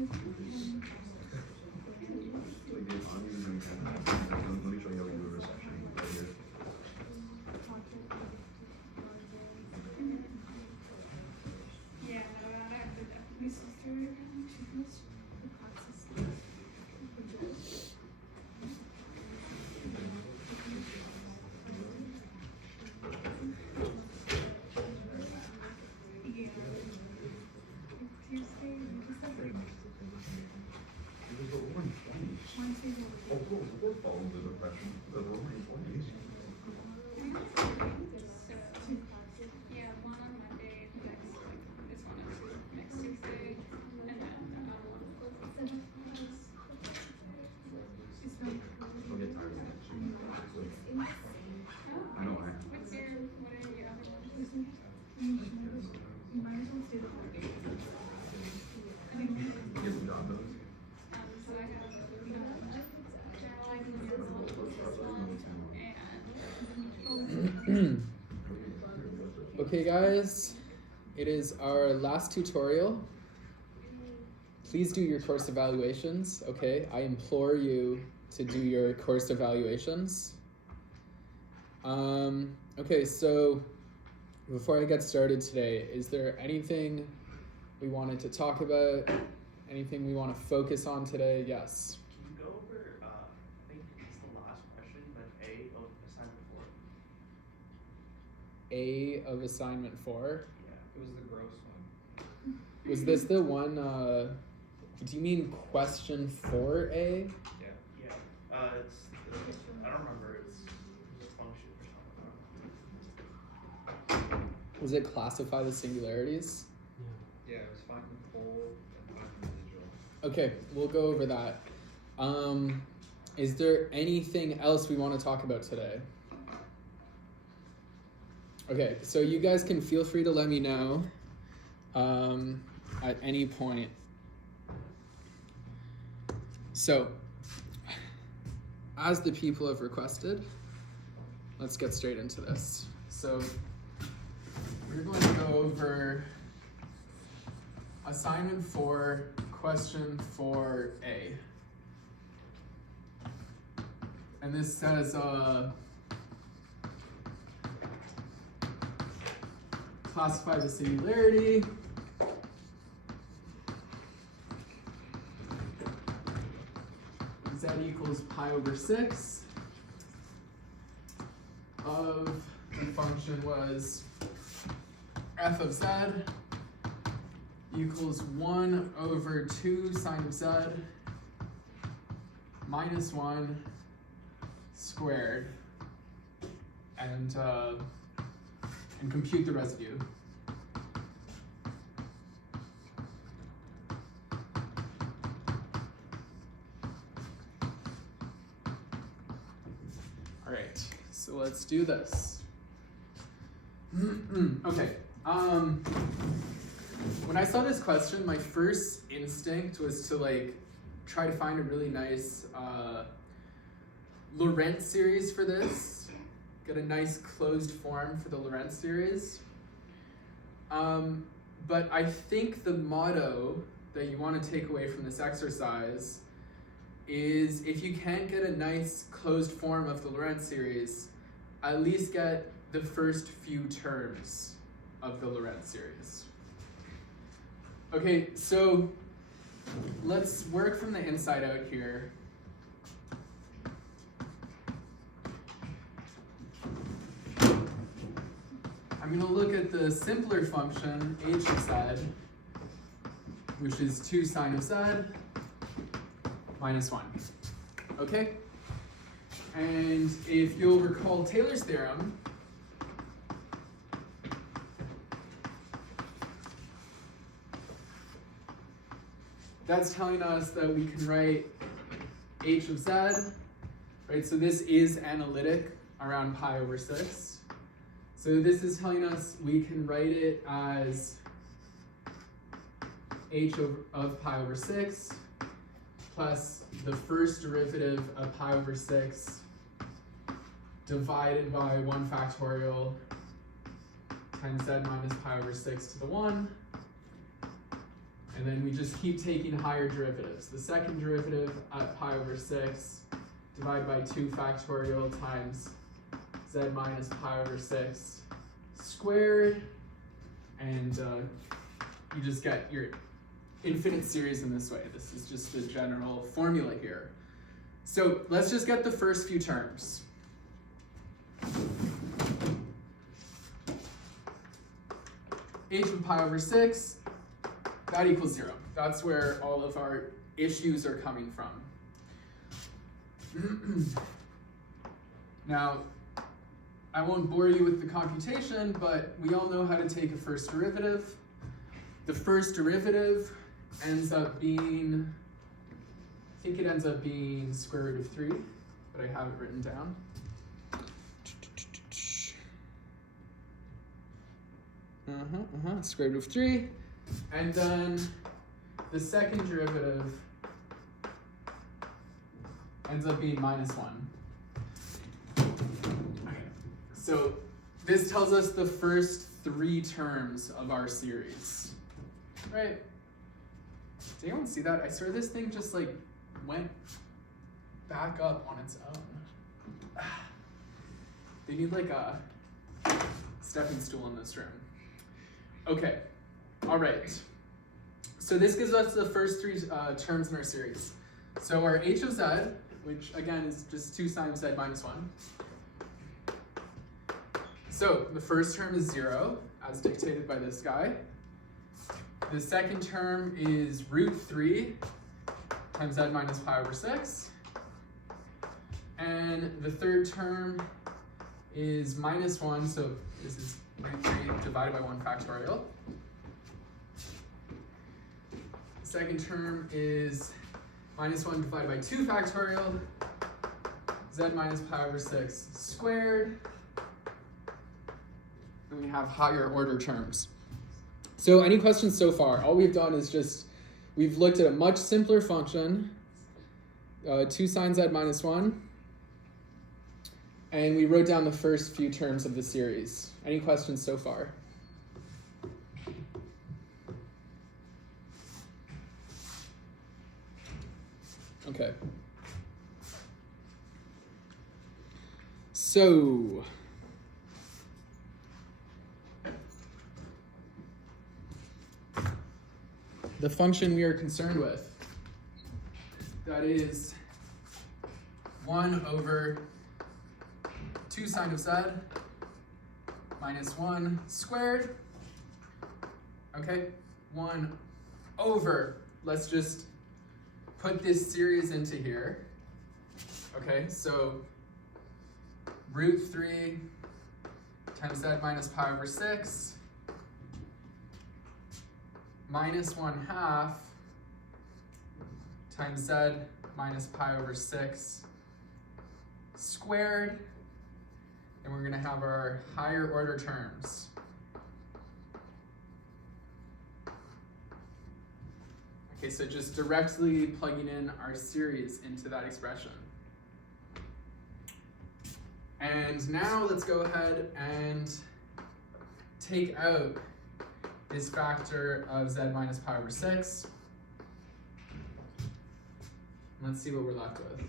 Let me show you how we do a reception right here. Yeah, no, I have to definitely sister again. Yeah. Tuesday, just like Wednesday. Oh, cool. We're following the depression. The roaring 20s. So, yeah, one on Monday, the next, like, this one is next Tuesday, and then the other one. It's not. I'll get tired of it soon. I know I am. What are your other ones? You might as well stay the whole day. Get the job done. So I have, and Okay guys, it is our last tutorial. Please do your course evaluations, okay? I implore you to do your course evaluations. Okay, so before I get started today, is there anything we wanted to talk about? Anything we want to focus on today? Yes. Can you go over, I think it's the last question, but A of assignment 4? A of assignment 4? Yeah. It was the gross one. Was this the one, do you mean question 4A? Yeah. Yeah. I don't remember, it's a function or something. Was it classify the singularities? Yeah, it was finding whole and finding residual. Okay, we'll go over that. Is there anything else we want to talk about today? Okay, so you guys can feel free to let me know at any point. So, as the people have requested, let's get straight into this. So, we're going to go over assignment 4, question 4A. And this says, classify the singularity. Z equals pi over 6 of the function was f of z equals 1 over 2 sine of z minus 1 squared, and compute the residue. All right, so let's do this. Okay. When I saw this question, my first instinct was to try to find a really nice Lorentz series for this. Get a nice closed form for the Lorentz series. But I think the motto that you want to take away from this exercise is, if you can't get a nice closed form of the Lorentz series, at least get the first few terms of the Lorentz series. Okay, so let's work from the inside out here. I'm going to look at the simpler function, h of z, which is 2 sine of z minus 1. Okay? And if you'll recall Taylor's theorem, that's telling us that we can write h of z, right? So this is analytic around pi over 6. So this is telling us we can write it as h of pi over 6 plus the first derivative of pi over 6 divided by 1 factorial times z minus pi over 6 to the 1. And then we just keep taking higher derivatives. The second derivative at pi over 6 divided by 2 factorial times z minus pi over 6 squared. And you just get your infinite series in this way. This is just the general formula here. So let's just get the first few terms. H of pi over 6, that equals 0. That's where all of our issues are coming from. Now, I won't bore you with the computation, but we all know how to take a first derivative. The first derivative ends up being, I think it ends up being square root of 3, but I have it written down. Square root of 3. And then the second derivative ends up being minus 1. Okay. So this tells us the first 3 terms of our series. Right? Did anyone see that? I swear this thing just like went back up on its own. They need like a stepping stool in this room. Okay, all right. So this gives us the first 3 terms in our series. So our h of z, which again is just 2 sine of z minus 1. So the first term is 0, as dictated by this guy. The second term is root 3 times z minus pi over 6. And the third term is minus 1, so this is root 3 divided by 1 factorial. The second term is minus 1 divided by 2 factorial, z minus pi over 6 squared. And we have higher order terms. So any questions so far? All we've done is just, we've looked at a much simpler function, 2 sine z minus 1, and we wrote down the first few terms of the series. Any questions so far? Okay. So, the function we are concerned with, that is 1 over 2 sine of z minus 1 squared. Okay, 1 over, let's just put this series into here. Okay, so root 3 times z minus pi over 6 minus 1/2 times z minus pi over 6 squared. And we're going to have our higher order terms. Okay, so just directly plugging in our series into that expression. And now let's go ahead and take out this factor of z minus pi over 6. Let's see what we're left with.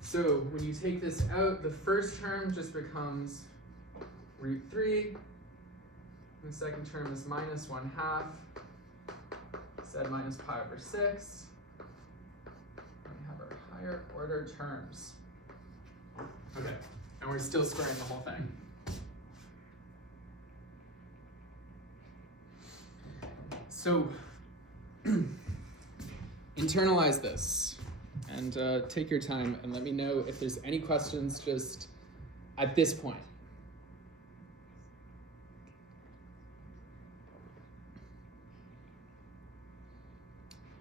So when you take this out, the first term just becomes root 3. And the second term is minus 1/2 z minus pi over 6. And we have our higher order terms. Okay, and we're still squaring the whole thing. So internalize this and take your time and let me know if there's any questions just at this point.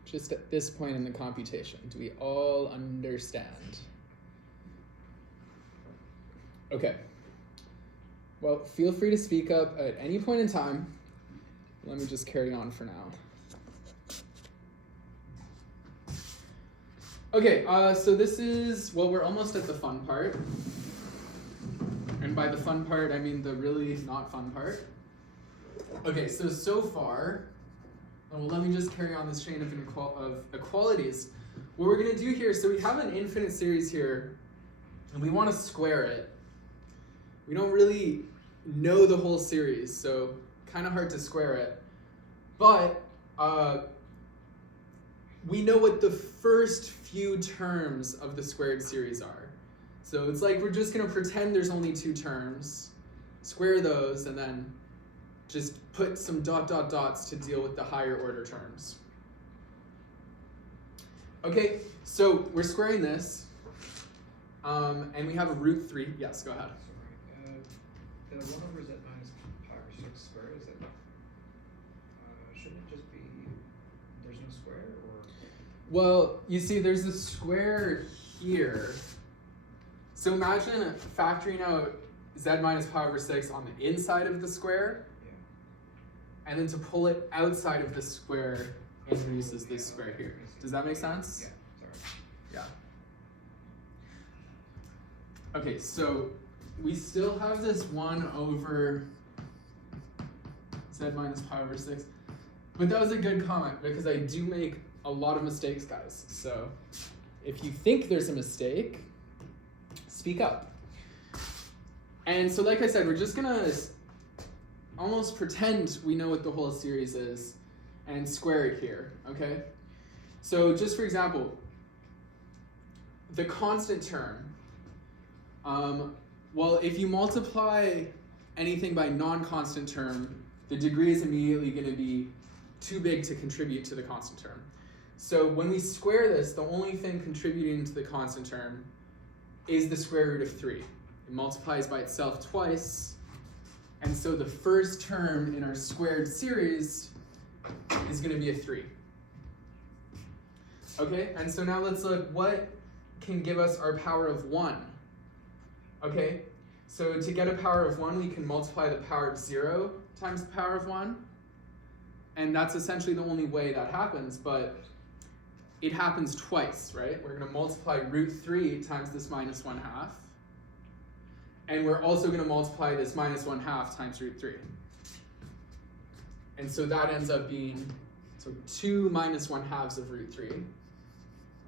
Just at this point in the computation, do we all understand? Okay. Well, feel free to speak up at any point in time. Let me just carry on for now. Okay, so this is, well, we're almost at the fun part. And And by the fun part, I mean the really not fun part. Okay, so far, well, let me just carry on this chain of equalities. What we're going to do here, so we have an infinite series here, and we want to square it. We don't really know the whole series, so kind of hard to square it. But we know what the first few terms of the squared series are. So it's like we're just going to pretend there's only 2 terms, square those, and then just put some dots to deal with the higher order terms. Okay, so we're squaring this, and we have a root 3. Yes, go ahead. Sorry. The 1 over z minus pi over 6 squared, is it, shouldn't it just be, there's no square, or? Well, you see, there's a square here. So imagine factoring out z minus pi over 6 on the inside of the square, Yeah. and then to pull it outside of the square introduces this square here. Does that make sense? Yeah, sorry. Yeah. Okay, so we still have this 1 over z minus pi over 6. But that was a good comment because I do make a lot of mistakes, guys. So if you think there's a mistake, speak up. And so like I said, we're just gonna almost pretend we know what the whole series is and square it here, okay? So just for example, the constant term, well, if you multiply anything by non-constant term, the degree is immediately going to be too big to contribute to the constant term. So when we square this, the only thing contributing to the constant term is the square root of 3. It multiplies by itself twice, and so the first term in our squared series is going to be a 3. Okay, and so now let's look what can give us our power of 1. Okay, so to get a power of 1, we can multiply the power of 0 times the power of 1. And that's essentially the only way that happens, but it happens twice, right? We're going to multiply root 3 times this minus 1/2. And we're also going to multiply this minus 1/2 times root 3. And so that ends up being, so 2 minus 1/2 of root 3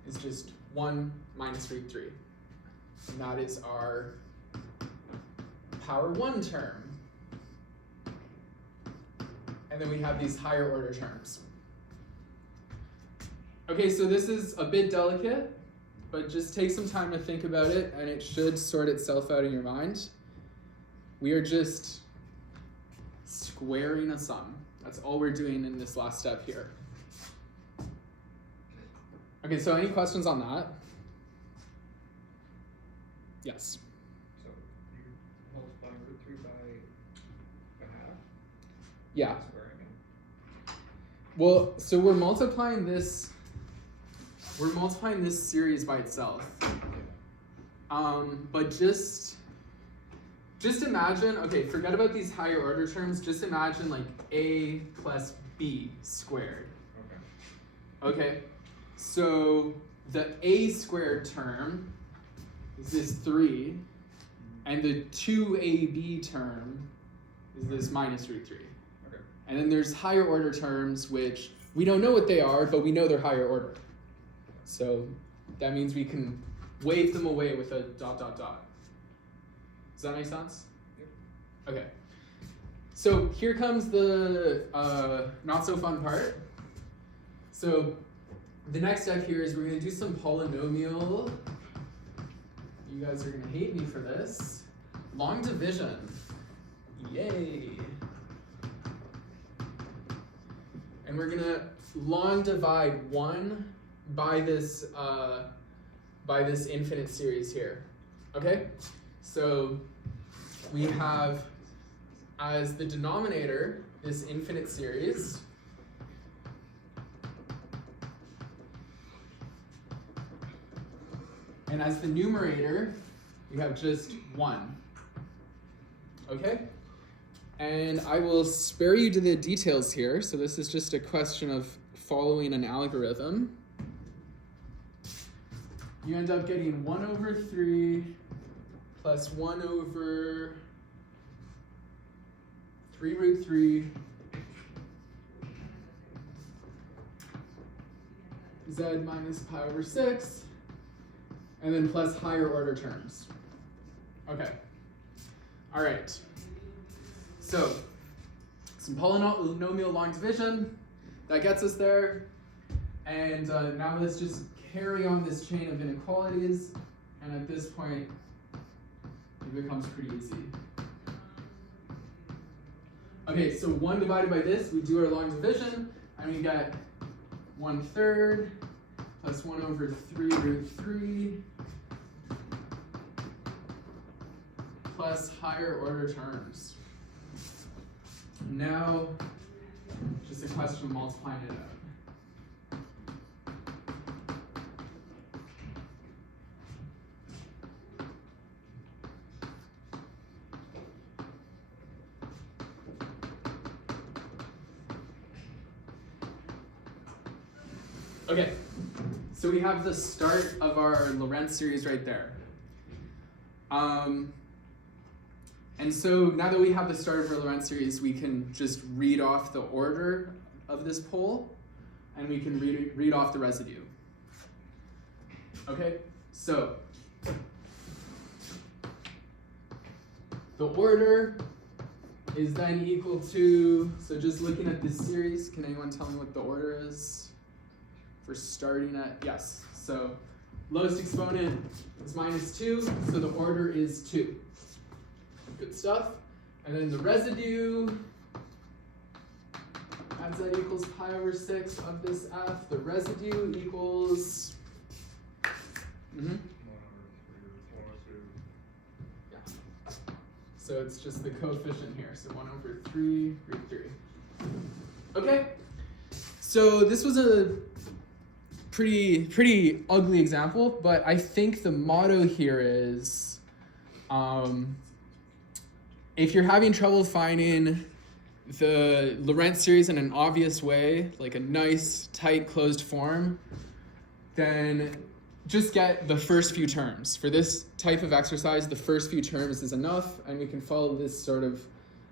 is just 1 minus root 3. And that is our power 1 term. And then we have these higher order terms. Okay, so this is a bit delicate, but just take some time to think about it and it should sort itself out in your mind. We are just squaring a sum. That's all we're doing in this last step here. Okay, so any questions on that? Yes. So you're multiplying root 3 by 1/2? Yeah. Squaring it? Well, so we're multiplying this series by itself. But just imagine, okay, forget about these higher order terms, just imagine like a plus b squared. Okay. Okay, so the a squared term is this 3, and the 2ab term is this minus root 3. Okay. And then there's higher order terms, which we don't know what they are, but we know they're higher order. So that means we can wave them away with a ... Does that make sense? Yep. Okay. So here comes the not so fun part. So the next step here is we're going to do some polynomial. You guys are going to hate me for this. Long division. Yay. And we're going to long divide 1 by this infinite series here. Okay? So we have as the denominator this infinite series. And as the numerator, you have just 1. Okay? And I will spare you to the details here. So this is just a question of following an algorithm. You end up getting 1 over 3 plus 1 over 3 root 3 z minus pi over 6, and then plus higher order terms. Okay. All right. So, some polynomial long division, that gets us there. And now let's just carry on this chain of inequalities, and at this point, it becomes pretty easy. Okay, so 1 divided by this, we do our long division, and we get 1/3 plus 1 over 3 root 3 plus higher order terms. Now, just a question of multiplying it out. Okay, so we have the start of our Lorentz series right there. And so now that we have the start of our Lorentz series, we can just read off the order of this pole, and we can read off the residue. Okay, so the order is then equal to, so just looking at this series, can anyone tell me what the order is for starting at, yes, so lowest exponent is -2, so the order is 2. Good stuff. And then the residue, as that equals pi over 6 of this f, the residue equals, yeah. So it's just the coefficient here, so 1 over 3 root 3. Okay, so this was a pretty ugly example, but I think the motto here is, if you're having trouble finding the Lorentz series in an obvious way, like a nice, tight, closed form, then just get the first few terms. For this type of exercise, the first few terms is enough, and we can follow this sort of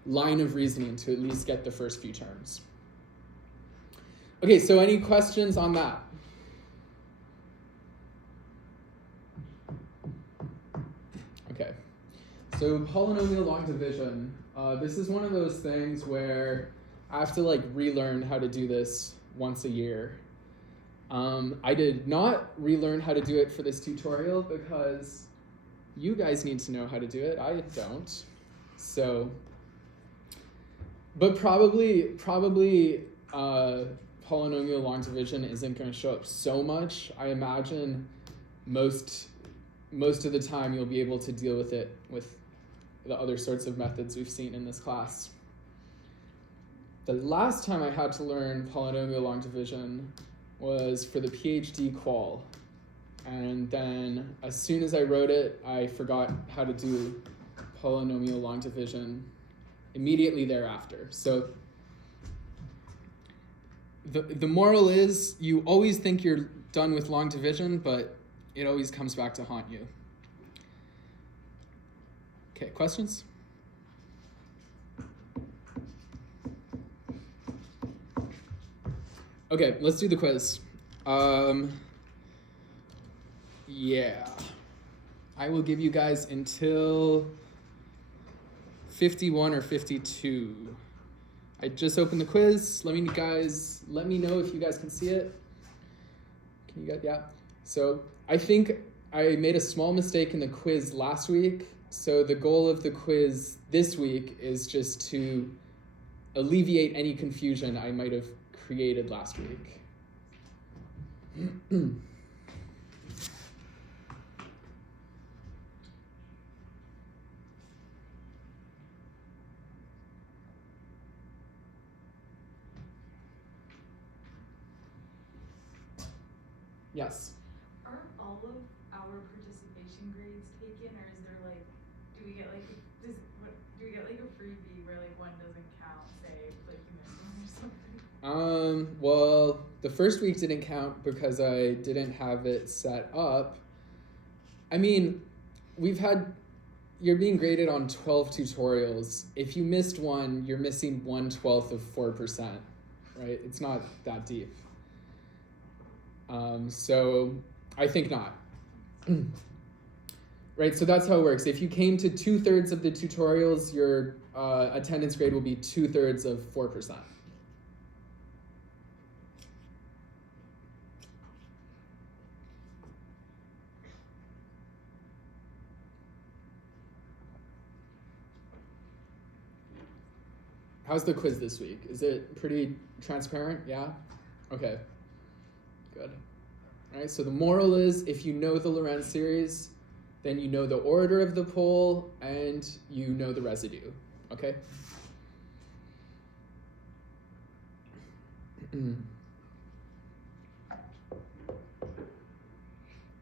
line of reasoning to at least get the first few terms. Okay, so any questions on that? Okay. So polynomial long division, this is one of those things where I have to like relearn how to do this once a year. I did not relearn how to do it for this tutorial because you guys need to know how to do it. I don't. So, but probably polynomial long division isn't going to show up so much. I imagine most of the time you'll be able to deal with it with the other sorts of methods we've seen in this class. The last time I had to learn polynomial long division was for the PhD qual. And then as soon as I wrote it, I forgot how to do polynomial long division immediately thereafter. So the moral is you always think you're done with long division, but it always comes back to haunt you. Okay, questions? Okay, let's do the quiz. Yeah. I will give you guys until 51 or 52. I just opened the quiz. Let me know if you guys can see it. Can you guys, yeah. So I think I made a small mistake in the quiz last week. So the goal of the quiz this week is just to alleviate any confusion I might have created last week. Yes. Aren't all of our participation grades taken, or is there like, do we get like a freebie where like one doesn't count, say like you missed one or something? Well, the first week didn't count because I didn't have it set up. I mean, we've had you're being graded on 12 tutorials. If you missed one, you're missing 1/12 of 4%, right? It's not that deep. So I think not. Right, so that's how it works. If you came to 2/3 of the tutorials, your attendance grade will be 2/3 of 4%. How's the quiz this week? Is it pretty transparent? Yeah? Okay. Good. All right, so the moral is if you know the Lorentz series, then you know the order of the pole and you know the residue. Okay?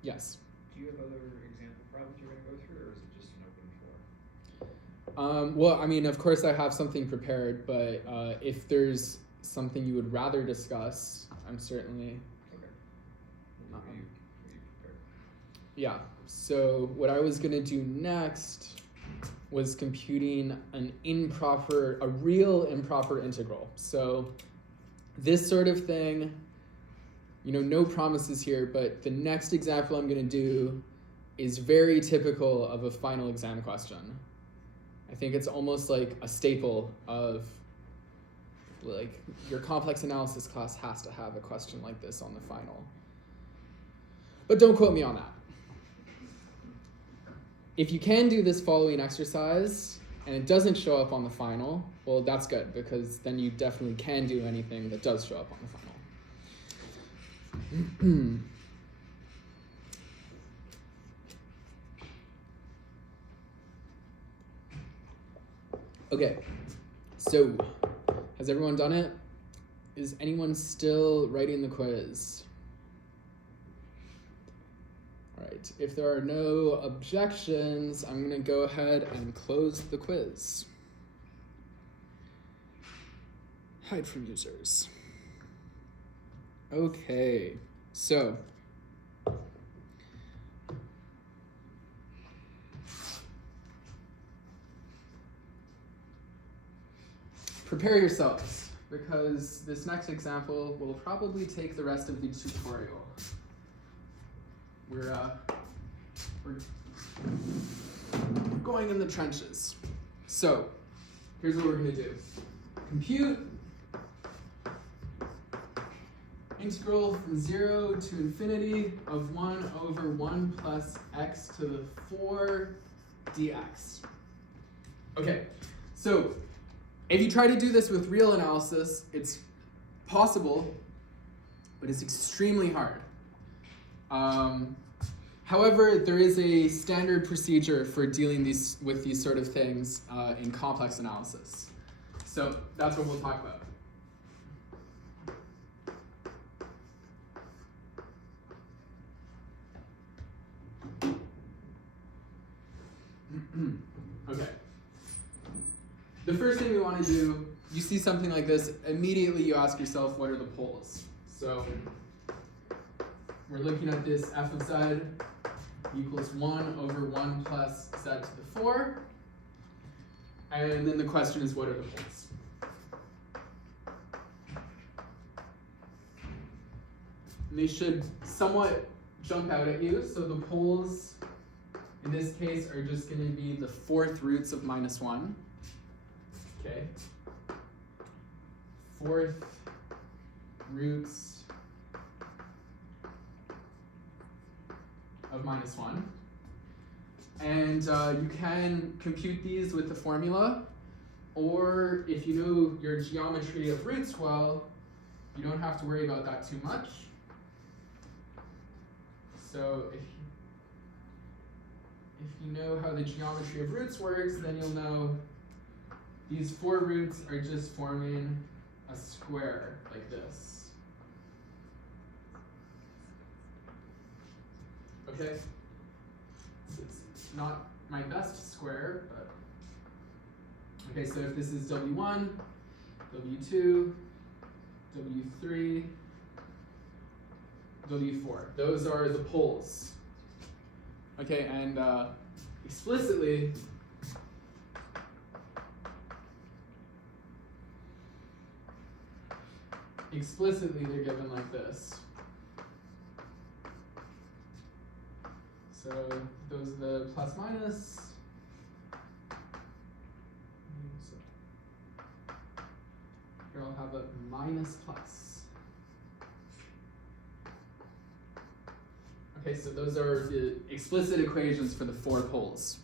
Yes. Do you have other example problems you're going to go through, or is it just an open floor? Well, I mean, of course I have something prepared, but if there's something you would rather discuss, I'm certainly... Okay. What were you prepared? Yeah, so what I was gonna do next was computing a real improper integral. So this sort of thing, you know, no promises here, but the next example I'm gonna do is very typical of a final exam question. I think it's almost like a staple of, like, your complex analysis class has to have a question like this on the final. But don't quote me on that. If you can do this following exercise and it doesn't show up on the final, well, that's good, because then you definitely can do anything that does show up on the final. Okay, so has everyone done it? Is anyone still writing the quiz? All right, if there are no objections, I'm gonna go ahead and close the quiz. Hide from users. Okay, so prepare yourselves, because this next example will probably take the rest of the tutorial. We're going in the trenches. So, here's what we're gonna do. Compute integral from 0 to infinity of 1 over 1 plus x to the 4 dx. Okay, so if you try to do this with real analysis, it's possible, but it's extremely hard. However, there is a standard procedure for dealing with these sort of things in complex analysis. So that's what we'll talk about. Okay. The first thing we want to do, you see something like this, immediately you ask yourself, what are the poles? So we're looking at this f of z equals 1 over 1 plus z to the 4. And then the question is, what are the poles? And they should somewhat jump out at you. So the poles, in this case, are just going to be the 4th roots of minus 1. Okay. 4th roots of minus 1. And you can compute these with the formula, or if you know your geometry of roots well, you don't have to worry about that too much. So if you know how the geometry of roots works, then you'll know these 4 roots are just forming a square like this. Okay? So it's not my best square, but okay, so if this is W1, W2, W3, W4, those are the poles. Okay, and explicitly they're given like this. So those are the plus minus. Here I'll have a minus plus. Okay, so those are the explicit equations for the 4 poles.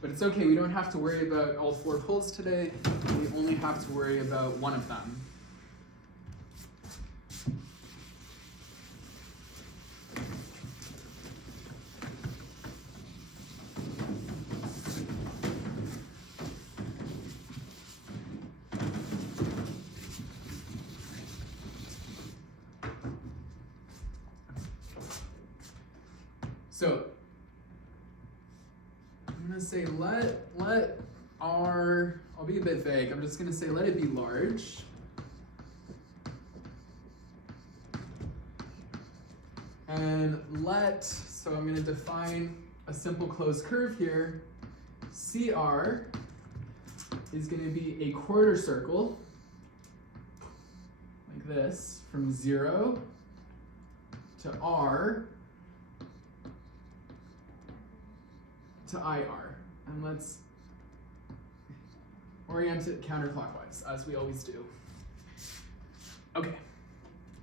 But it's okay, we don't have to worry about all 4 poles today. We only have to worry about one of them. So I'm gonna say let R, I'll be a bit vague, I'm just gonna say let it be large. And so I'm gonna define a simple closed curve here. CR is gonna be a quarter circle, like this, from 0 to R to IR, and let's orient it counterclockwise, as we always do. Okay,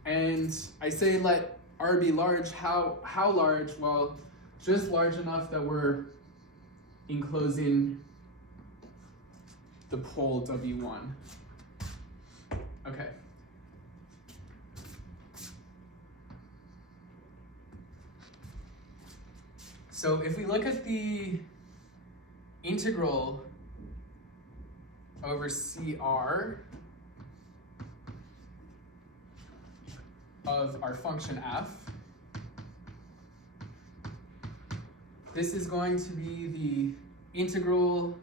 and I say let R be large. How large? Well, just large enough that we're enclosing the pole W1. Okay. So if we look at the integral over CR of our function f, this is going to be the integral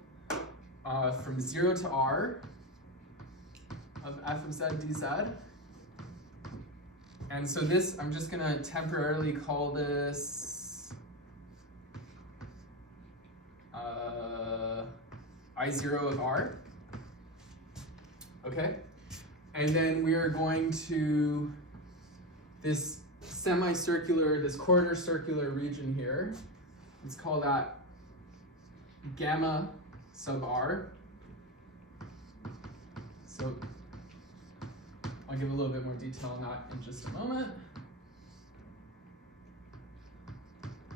from 0 to R of f of z dz. And so this, I'm just gonna temporarily call this I0 of R, okay? And then we are going to this semicircular, this quarter circular region here, let's call that gamma sub R. So I'll give a little bit more detail on that in just a moment.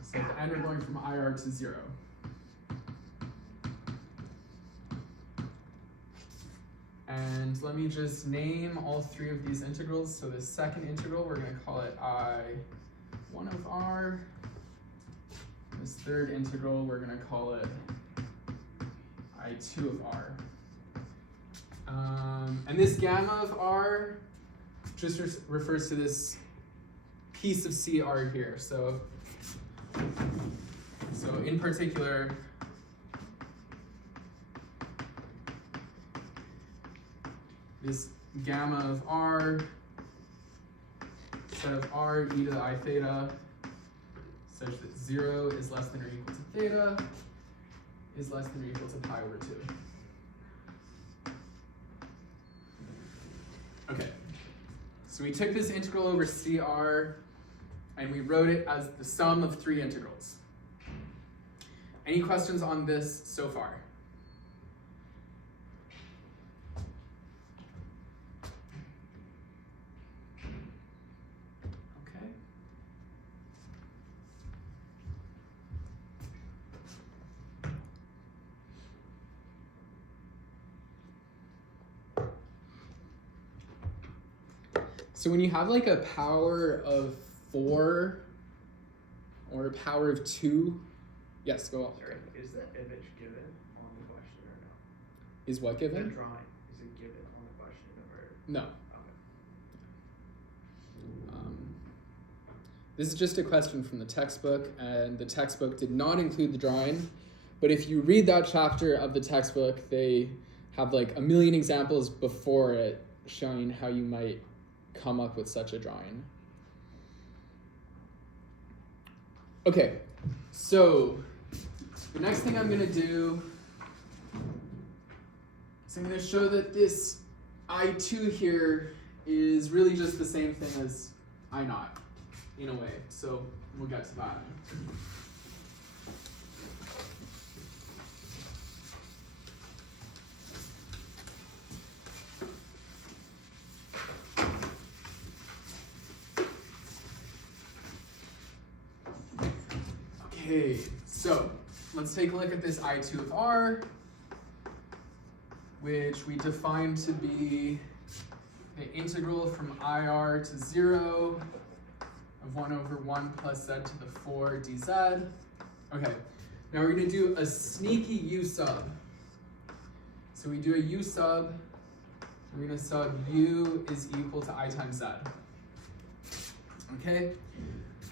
So at the end we're going from IR to 0. And let me just name all 3 of these integrals. So the second integral, we're going to call it I1 of R. This third integral, we're going to call it I2 of R. And this gamma of R just refers to this piece of CR here. So in particular, this gamma of R, set of R e to the I theta, such that 0 is less than or equal to theta, is less than or equal to pi over 2. Okay, so we took this integral over CR and we wrote it as the sum of 3 integrals. Any questions on this so far? Okay. So when you have like a power of 4 or a power of 2, yes, go on. Sorry, is the image given on the question or no? Is what The given? drawing, is it given on the question or? No. Okay. This is just a question from the textbook, and the textbook did not include the drawing. But if you read that chapter of the textbook, they have like a million examples before it showing how you might come up with such a drawing. Okay, so the next thing I'm gonna do is I'm gonna show that this I2 here is really just the same thing as I0 in a way. So we'll get to that. Okay, so let's take a look at this I2 of R, which we defined to be the integral from IR to 0 of 1 over 1 plus z to the 4 dz. Okay, now we're going to do a sneaky u sub. So we do a u sub, we're going to sub u is equal to I times z. Okay,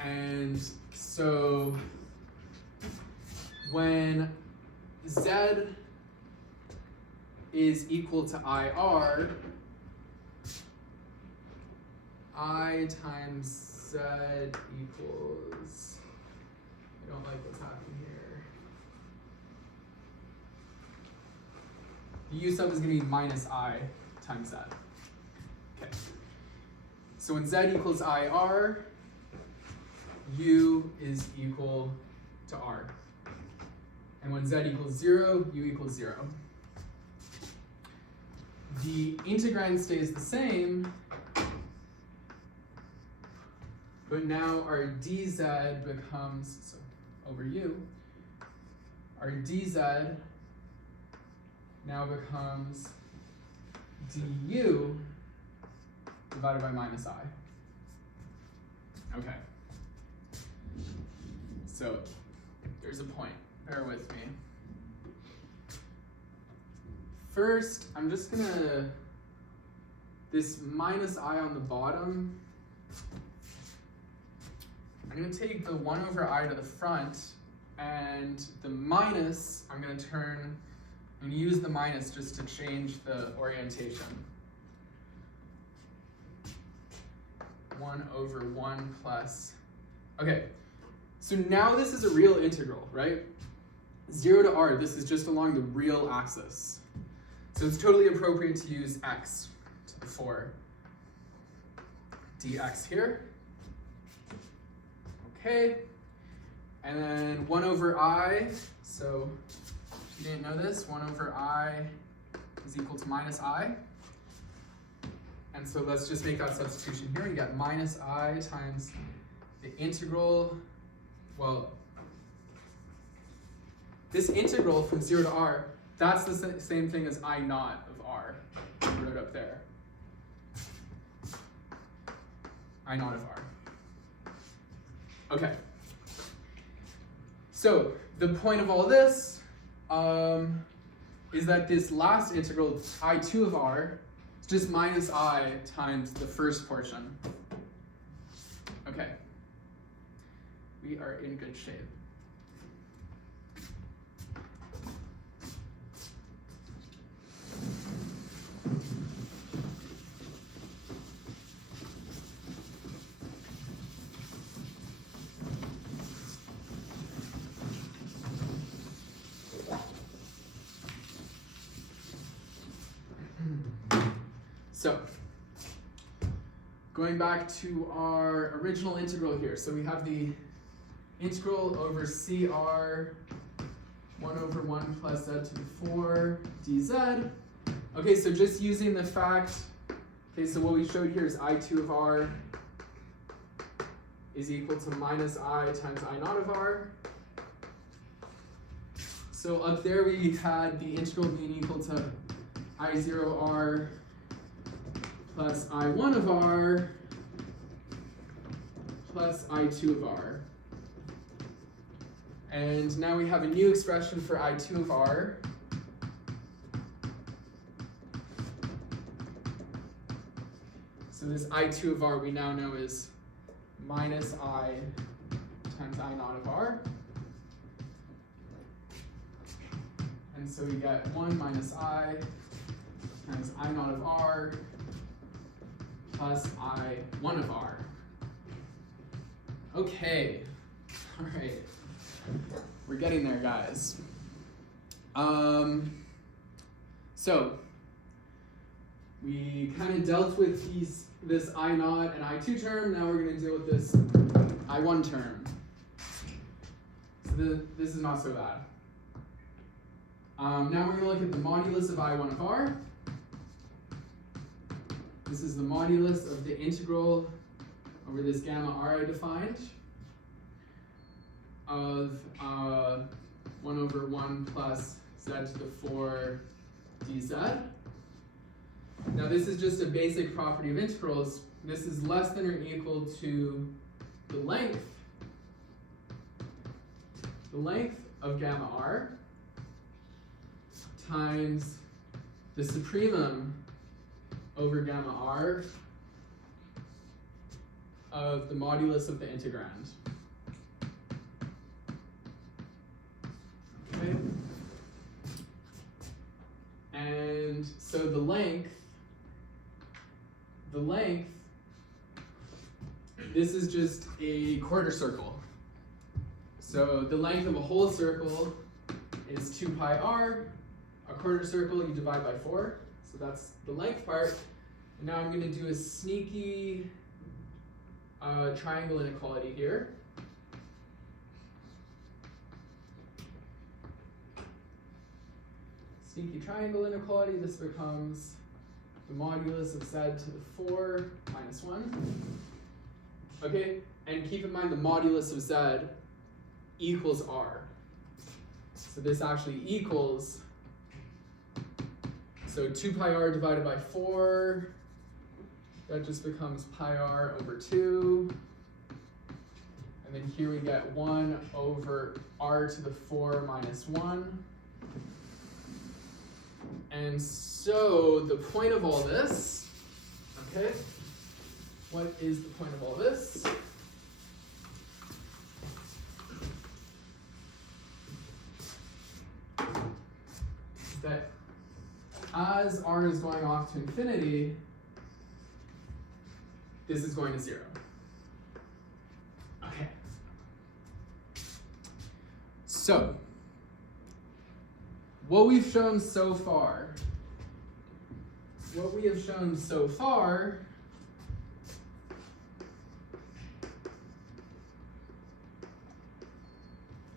and so when z is equal to IR, I times z equals, I don't like what's happening here. The u sub is going to be minus I times z. Okay. So when z equals IR, u is equal to R. And when z equals 0, u equals 0. The integrand stays the same, but now our dz becomes, so over u, our dz now becomes du divided by minus I. Okay. So there's a point. Bear with me. First, I'm just gonna, this minus I on the bottom, I'm gonna take the 1 over I to the front, and the minus, I'm gonna use the minus just to change the orientation. 1 over 1 plus, okay, so now this is a real integral, right? 0 to R, this is just along the real axis. So it's totally appropriate to use x to the 4 dx here. Okay, and then 1 over I, so if you didn't know this, 1 over I is equal to minus I. And so let's just make that substitution here. You got minus I times the integral, well, this integral from 0 to R, that's the same thing as I naught of R. I wrote it up there. I naught of R. Okay. So the point of all this is that this last integral, I2 of R, is just minus I times the first portion. Okay. We are in good shape. So, going back to our original integral here. So we have the integral over CR 1 over 1 plus z to the 4 dz. Okay, so just using the fact, okay, so what we showed here is I2 of R is equal to minus I times I naught of R. So up there we had the integral being equal to I0R plus I1 of R plus I2 of R. And now we have a new expression for I2 of R. So this I2 of R we now know is minus I times I naught of R. And so we get 1 minus I times I naught of R plus I1 of R. Okay, all right. We're getting there, guys. So we kind of dealt with this I0 and I2 term. Now we're going to deal with this I1 term. So this is not so bad. Now we're going to look at the modulus of I1 of R. This is the modulus of the integral over this gamma R I defined of 1 over 1 plus z to the 4 dz. Now this is just a basic property of integrals. This is less than or equal to the length of gamma R times the supremum over gamma R of the modulus of the integrand. Okay. And so the length, this is just a quarter circle. So the length of a whole circle is 2 pi r. A quarter circle you divide by 4. So that's the length part. And now I'm going to do a sneaky triangle inequality here. Sneaky triangle inequality, this becomes the modulus of z to the 4 minus 1. Okay, and keep in mind the modulus of z equals r. So this actually equals, so 2 pi r divided by 4, that just becomes pi r over 2. And then here we get 1 over r to the 4 minus 1. And so the point of all this, okay, what is the point of all this? That as r is going off to infinity, this is going to 0. Okay. So, what we've shown so far,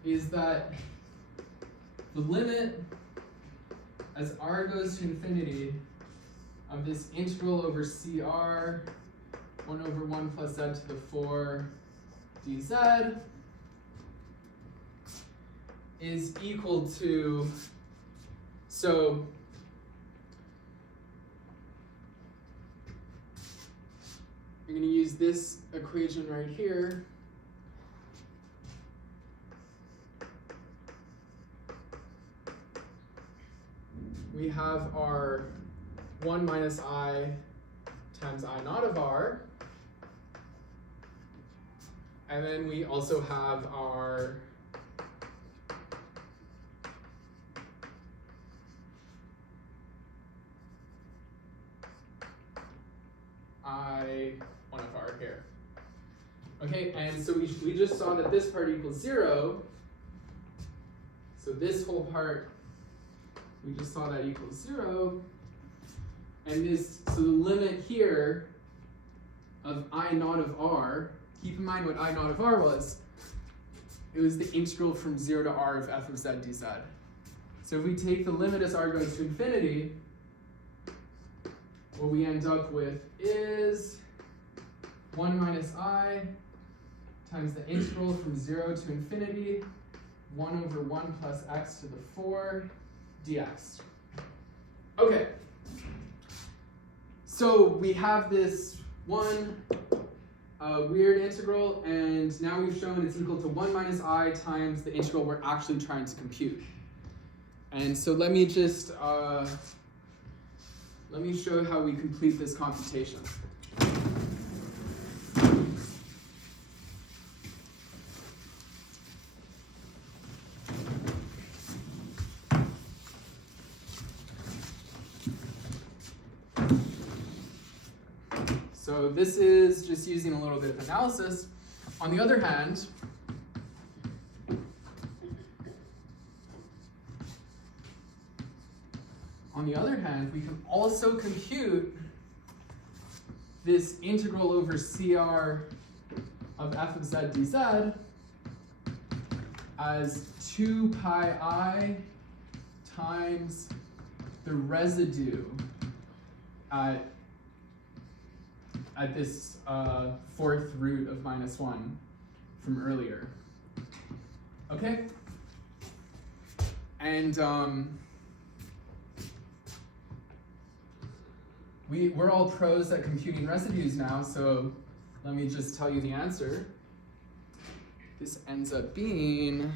is that the limit as r goes to infinity of this integral over CR 1 over 1 plus z to the 4 dz is equal to, so you're going to use this equation right here. We have our 1 minus I times I naught of R. And then we also have our I 1 of R here. Okay, and so we just saw that this part equals 0. So this whole part, we just saw that equals 0. And this, so the limit here of I naught of R, keep in mind what I naught of R was. It was the integral from 0 to R of f of z dz. So if we take the limit as r goes to infinity, what we end up with is 1 minus I times the integral from 0 to infinity, 1 over 1 plus x to the 4 dx. Okay. So we have this one weird integral, and now we've shown it's equal to 1 minus I times the integral we're actually trying to compute. And so let me just let me show how we complete this computation. So this is just using a little bit of analysis. On the other hand, on the other hand, we can also compute this integral over CR of f of z dz as 2 pi I times the residue at this fourth root of minus 1 from earlier. Okay? And we're all pros at computing residues now, so let me just tell you the answer. This ends up being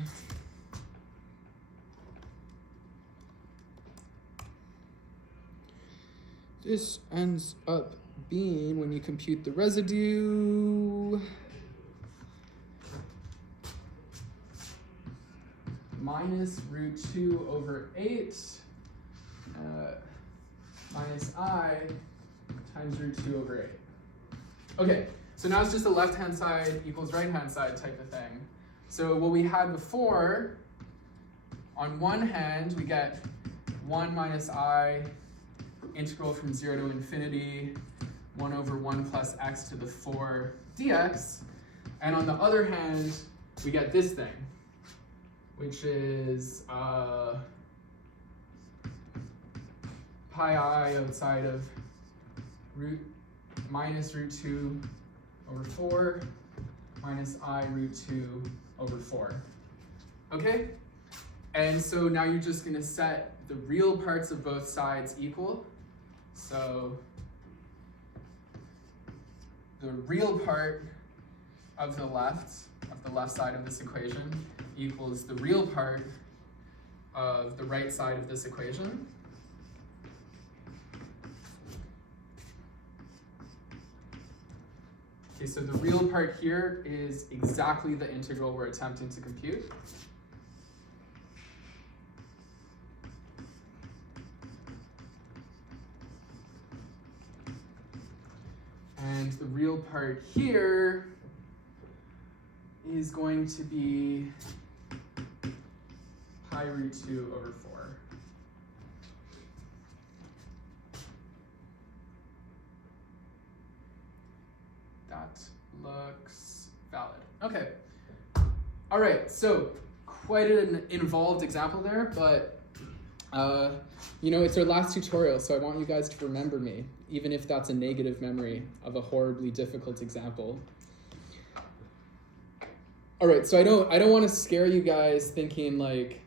when you compute the residue, minus root 2 over 8 minus I times root 2 over 8. Okay, so now it's just a left-hand side equals right-hand side type of thing. So what we had before, on one hand, we get 1 minus I integral from 0 to infinity 1 over 1 plus x to the 4 dx. And on the other hand, we get this thing, which is pi I outside of minus root 2 over 4 minus I root 2 over 4. Okay? And so now you're just going to set the real parts of both sides equal. So the real part of the left side of this equation equals the real part of the right side of this equation. Okay, so the real part here is exactly the integral we're attempting to compute. And the real part here is going to be pi root 2 over 4. That looks valid. Okay. All right, so quite an involved example there, but you know, it's our last tutorial, so I want you guys to remember me, even if that's a negative memory of a horribly difficult example. All right, so I don't want to scare you guys thinking like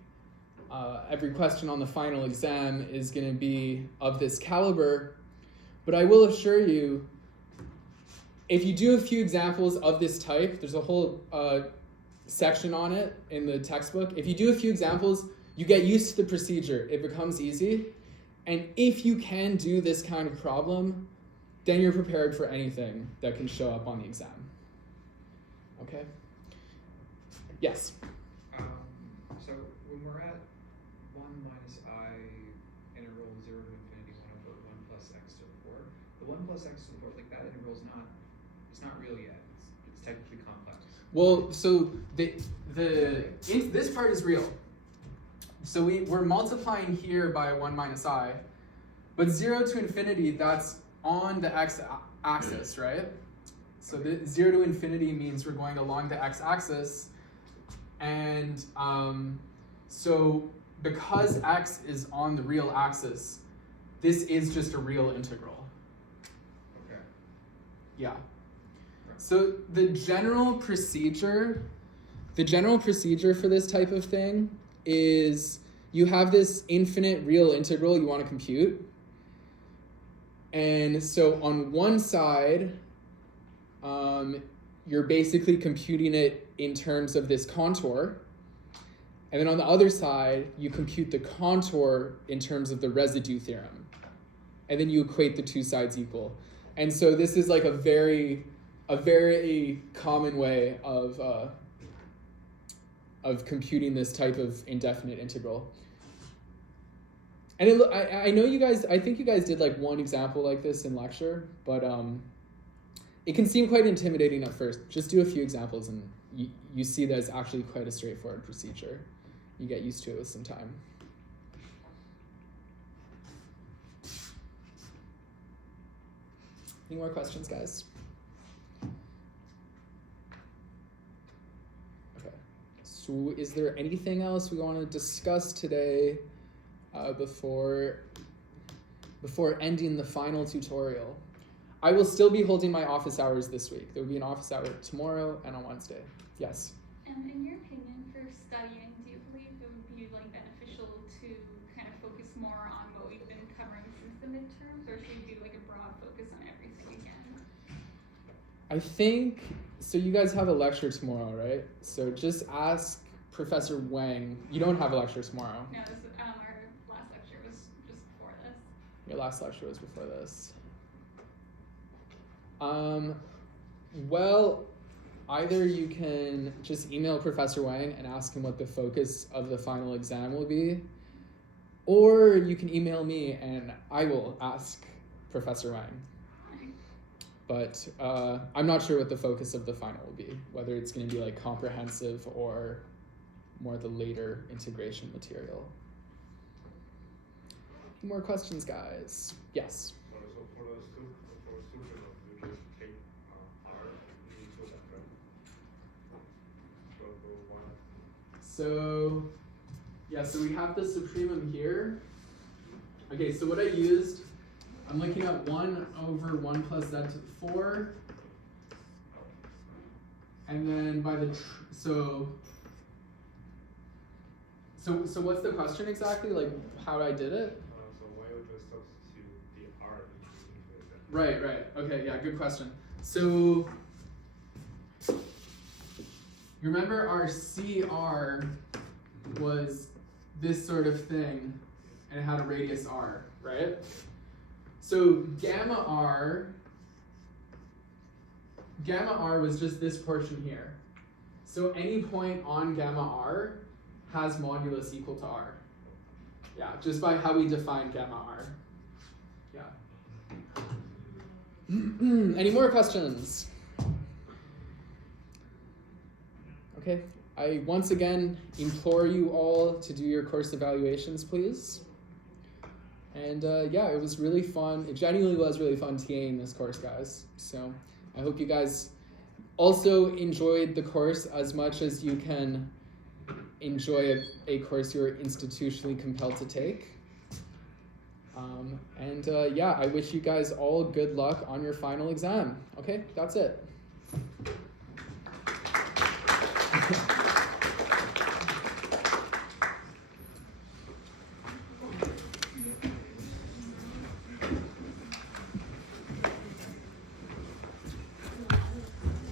every question on the final exam is going to be of this caliber, but I will assure you, if you do a few examples of this type, there's a whole section on it in the textbook. If you do a few examples, you get used to the procedure. It becomes easy. And if you can do this kind of problem, then you're prepared for anything that can show up on the exam. Okay? Yes? So when we're at 1 minus I integral 0 to infinity 1 over 1 plus x to the 4, the 1 plus x to the 4, like that integral is not, it's not real yet. It's technically complex. Well, so this part is real. So we're multiplying here by 1 minus I, but 0 to infinity, that's on the x-axis, right? So the 0 to infinity means we're going along the x-axis, and so because x is on the real axis, this is just a real integral. Okay. Yeah. So the general procedure for this type of thing is you have this infinite real integral you want to compute. And so on one side, you're basically computing it in terms of this contour. And then on the other side, you compute the contour in terms of the residue theorem. And then you equate the two sides equal. And so this is like a very common way of computing this type of indefinite integral. And I know you guys, I think you guys did like one example like this in lecture, but it can seem quite intimidating at first. Just do a few examples and you see that it's actually quite a straightforward procedure. You get used to it with some time. Any more questions, guys? Okay. So is there anything else we want to discuss today before ending the final tutorial? I will still be holding my office hours this week. There will be an office hour tomorrow and on Wednesday. Yes? In your opinion, for studying, do you believe it would be like beneficial to kind of focus more on what we've been covering since the midterms, or should we do like a broad focus on everything again? I think, so you guys have a lecture tomorrow, right? So just ask Professor Wang. You don't have a lecture tomorrow. No, this, our last lecture was just before this. Your last lecture was before this. Well, either you can just email Professor Wang and ask him what the focus of the final exam will be, or you can email me and I will ask Professor Wang. But I'm not sure what the focus of the final will be, whether it's going to be like comprehensive or more the later integration material. Any more questions, guys? Yes? So for student, you just take R into that, right? So one. So, yeah, so we have the supremum here. Okay, so what I used, I'm looking at 1 over 1 plus z to the 4. And then by the, so what's the question exactly? Like how I did it? So why would you substitute the R into that? Right. Okay, yeah, good question. So, you remember our CR was this sort of thing, and it had a radius R, right? So gamma R was just this portion here. So any point on gamma R has modulus equal to R. Yeah, just by how we define gamma R. Yeah. Any more questions? Okay, I once again implore you all to do your course evaluations, please. And yeah, it was really fun. It genuinely was really fun TAing this course, guys. So I hope you guys also enjoyed the course as much as you can enjoy a course you're institutionally compelled to take. Yeah, I wish you guys all good luck on your final exam. Okay, that's it.